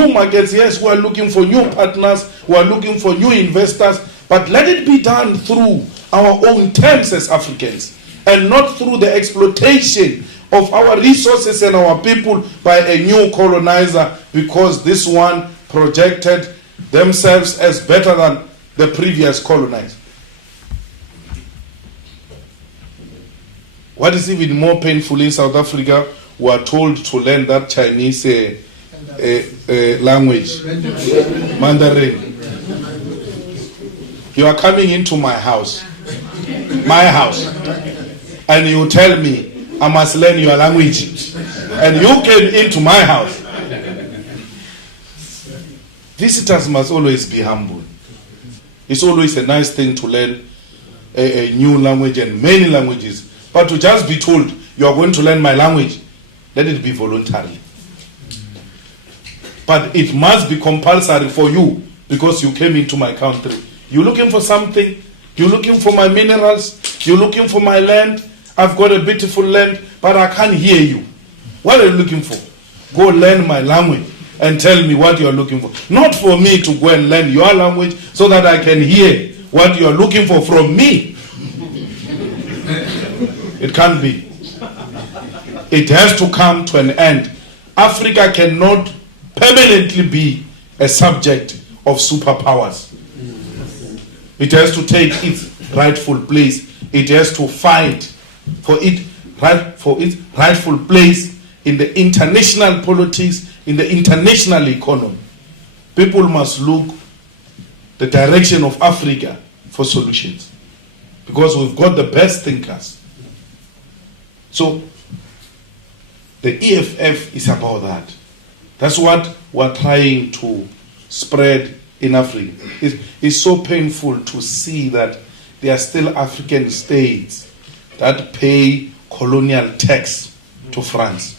new markets. Yes, we are looking for new partners, we are looking for new investors, but let it be done through our own terms as Africans, and not through the exploitation of our resources and our people by a new colonizer, because this one projected themselves as better than the previous colonizer. What is even more painful in South Africa, we are told to learn that Chinese language, Mandarin. You are coming into my house, and you tell me I must learn your language, and you came into my house. Visitors must always be humble. It's always a nice thing to learn a new language and many languages, but to just be told you are going to learn my language, let it be voluntary. But it must be compulsory for you, because you came into my country. You're looking for something, you're looking for my minerals, you're looking for my land. I've got a beautiful land, but I can't hear you. What are you looking for? Go learn my language and tell me what you're looking for. Not for me to go and learn your language so that I can hear what you're looking for from me. It can't be. It has to come to an end. Africa cannot permanently be a subject of superpowers. It has to take its rightful place. It has to fight for its rightful place in the international politics, in the international economy. People must look the direction of Africa for solutions, because we've got the best thinkers. So the EFF is about that. That's what we're trying to spread in Africa. It's so painful to see that there are still African states that pay colonial tax to France.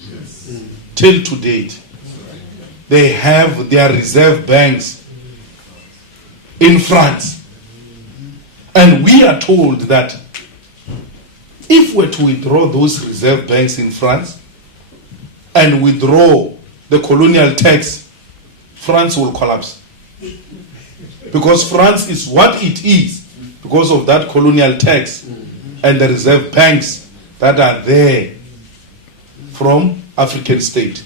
Yes. Till to date. They have their reserve banks in France. And we are told that if we're to withdraw those reserve banks in France and withdraw the colonial tax, France will collapse. Because France is what it is because of that colonial tax and the reserve banks that are there from African state.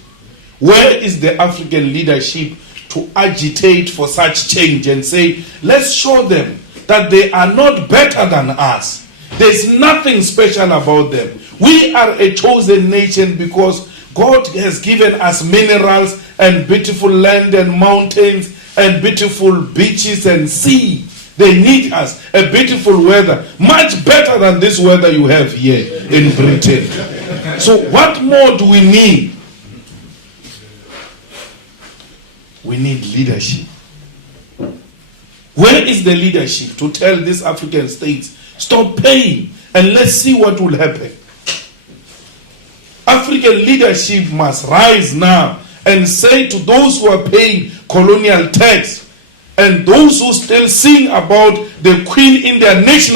Where is the African leadership to agitate for such change and say, let's show them that they are not better than us. There's nothing special about them. We are a chosen nation because God has given us minerals and beautiful land and mountains and beautiful beaches and sea. They need us. A beautiful weather, much better than this weather you have here in Britain. So what more do we need? We need leadership. Where is the leadership to tell these African states, stop paying and let's see what will happen? African leadership must rise now and say to those who are paying colonial tax and those who still sing about the Queen in their national